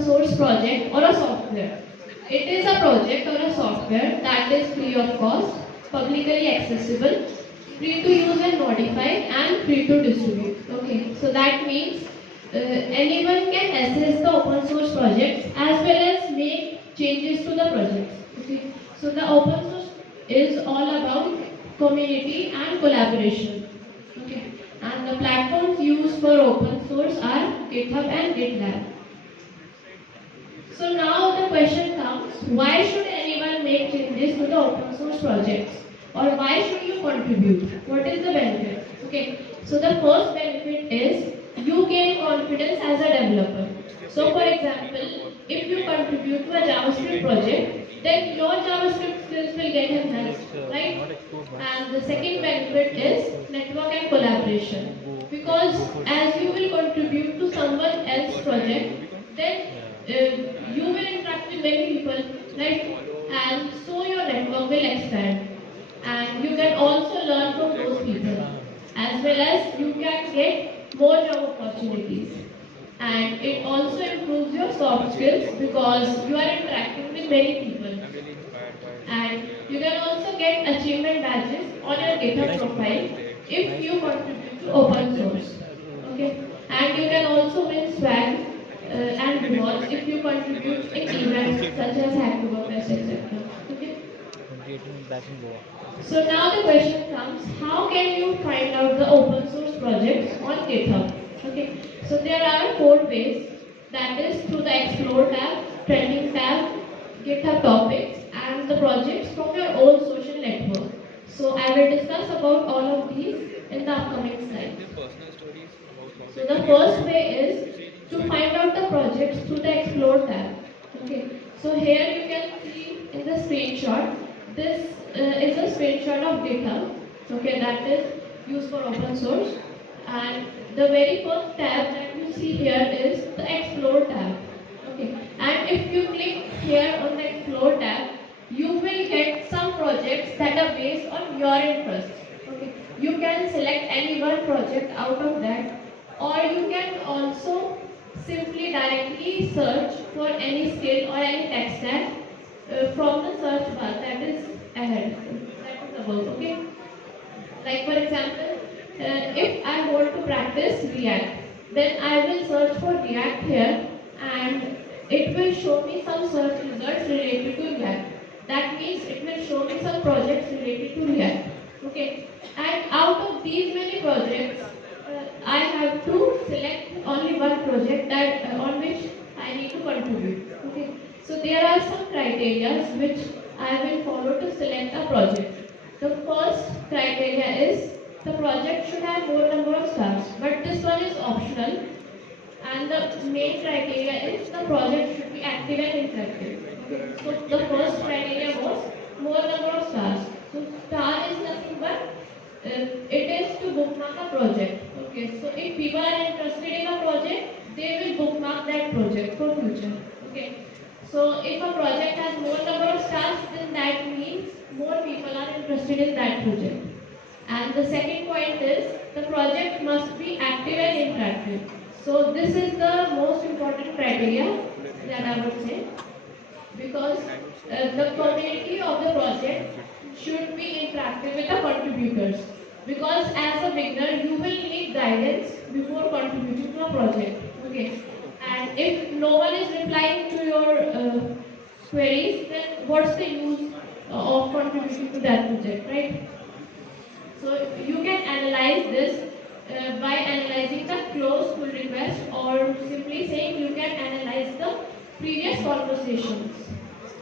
open source project or a software? It is a project or a software that is free of cost, publicly accessible, free to use and modify, and free to distribute. Okay, so that means anyone can access the open source projects as well as make changes to the projects. Okay, so the open source is all about community and collaboration. Okay, and the platforms used for open source are GitHub and GitLab. So now the question comes, why should anyone make changes to the open source projects? Or why should you contribute? What is the benefit? Okay, so the first benefit is you gain confidence as a developer. So for example, if you contribute to a JavaScript project, then your JavaScript skills will get enhanced, right? And the second benefit is network and collaboration. Because as you will contribute to someone else's project, then you will interact with many people, right? And so your network will expand. And you can also learn from those people, as well as you can get more job opportunities. And it also improves your soft skills because you are interacting with many people. And you can also get achievement badges on your GitHub profile if you contribute to open source. Okay, and you can also win swag and rewards if you contribute in events such as Hacktoberfest, etc. Okay. So now the question comes, how can you find out the open source projects on GitHub? Okay. So there are 4 ways, that is through the Explore tab, Trending tab, GitHub topics, and the projects from your own social network. So I will discuss about all of these in the upcoming slides. So the first way is to find out the projects through the Explore tab. Okay. So here you can see in the screenshot, this is a screenshot of GitHub. Okay, that is used for open source. And the very first tab that you see here is the Explore tab. Okay, and if you click here on the Explore tab, you will get some projects that are based on your interests. Okay, you can select any one project out of that, or you can also simply directly search for any skill or any tech stack from the search bar that is ahead, that is above. Okay, like for example, if I want to practice React, then I will search for React here, and it will show me some search results related to React. That means it will show me some projects related to React. Okay, and out of these many projects, I have to select only one project that on which I need to contribute. Okay, so there are some criteria which I will follow to select a project. The first criteria is the project should have more number of stars, but this one is optional. And the main criteria is the project should be active and interactive. Okay. So the first criteria was more number of stars. So star is nothing but it is to bookmark a project. Okay. So if people are interested in a project, they will bookmark that project for future. Okay. So if a project has more number of stars, then that means more people are interested in that project. And the second point is the project must be active and interactive. So this is the most important criteria that I would say, because the community of the project should be interactive with the contributors. Because as a beginner, you will need guidance before contributing to a project. Okay, and if no one is replying to your queries, then what's the use of contributing to that project, right? So you can analyze this by analyzing the closed pull request, or simply saying you can analyze the previous conversations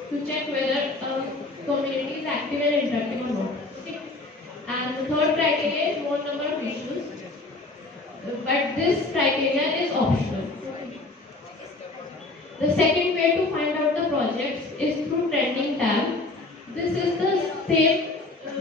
to check whether a community is active and interactive or not. Okay? And the third criteria is more number of issues, but this criteria is optional. The second way to find out the projects is through Trending tab. This is the same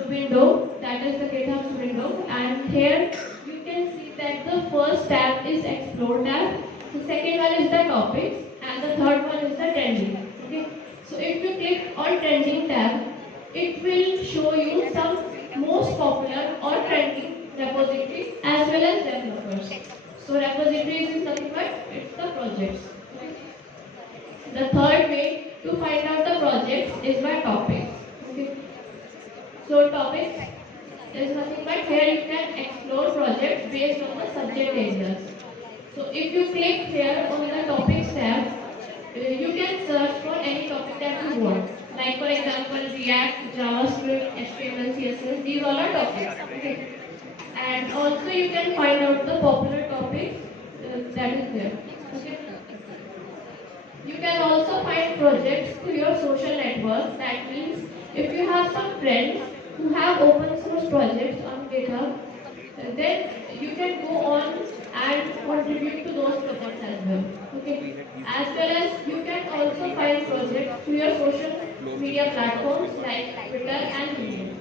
window, that is the GitHub window, and here you can see that the first tab is Explore tab, the second one is the Topics, and the third one is the Trending. Okay, so if you click on Trending tab, it will show you some most popular or trending repositories as well as developers. So repositories is nothing but it's the projects. Okay. The third way to find out the projects is by topics. Okay. So topics is nothing but here you can explore projects based on the subject areas. So if you click here on the topics tab, you can search for any topic that you want. Like for example, React, JavaScript, HTML, CSS, these all are topics. Okay. And also you can find out the popular topics that is there. Okay. You can also find projects through your social networks. That means if you have some friends who have open source projects on GitHub, then you can go on and contribute to those projects as well. Okay. As well as you can also find projects through your social media platforms like Twitter and LinkedIn.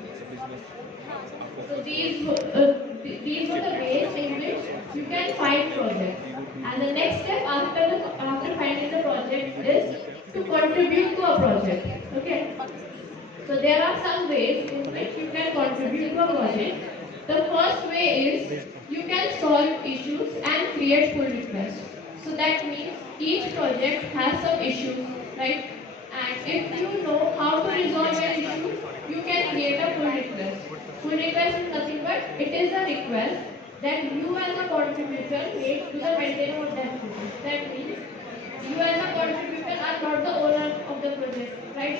So these were the ways in which you can find projects. And the next step after finding the project is to contribute to a project. Okay. So there are some ways in which you can contribute to a project. The first way is you can solve issues and create pull requests. So that means each project has some issues, right? And if you know how to resolve an issue, you can create a pull request. Pull request is nothing but it is a request that you as a contributor make to the maintainer of that project. That means you as a contributor are not the owner of the project, right?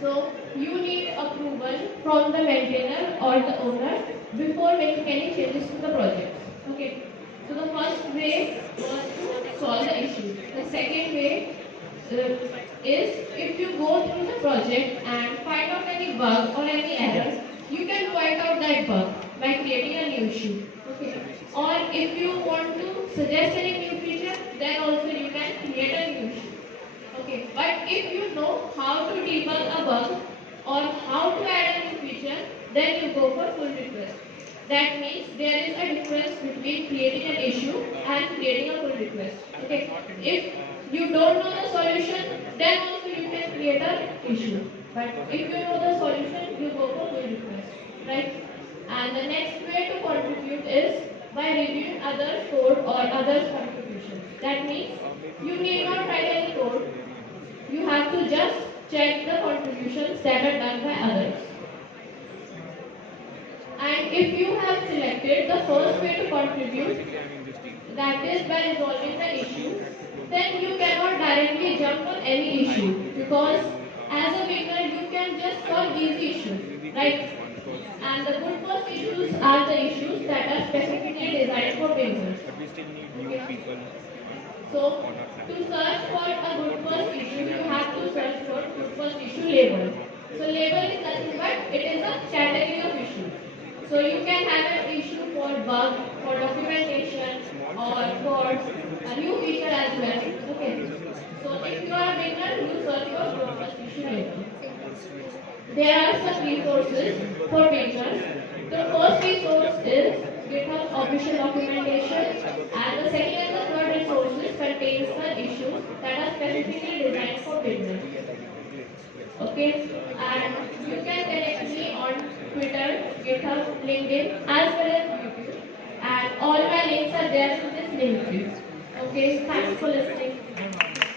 So you need approval from the maintainer or the owner before making any changes to the project. Okay. So the first way was to solve the issue. The second way is if you go through the project and find out any bug or any error, you can point out that bug by creating a new issue. Okay. Or if you want to suggest any new feature, then also you can create a new issue. Okay. But if you know how to debug a bug or how to add a new feature, then you go for pull request. That means there is a difference between creating an issue and creating a pull request. Okay. If you don't know the solution, then also you can create an issue. But if you know the solution, you go for pull request. Right? And the next way to contribute is by reviewing others' code or others' contributions. That means you need not write any code. You have to just check the contributions that are done by others. And if you have selected the first way to contribute, that is by resolving the issue, then you cannot directly jump on any issue because as a beginner you can just solve easy issues, right? And the good first issues are the issues that are specifically designed for beginners. Okay. So to search for a good first issue, you have to search for good first issue label. So label is nothing but it is a category of issues. So you can have an issue for bug, for documentation, or for a new feature as well. Okay. So if you are a beginner, you search for good first issue label. There are some resources for beginners. The first resource is GitHub official documentation, and the second and the third resources contains the issues that are specifically designed for beginners. Okay, and you can connect me on Twitter, GitHub, LinkedIn, as well as YouTube. And all my links are there in this link. Okay, thanks for listening.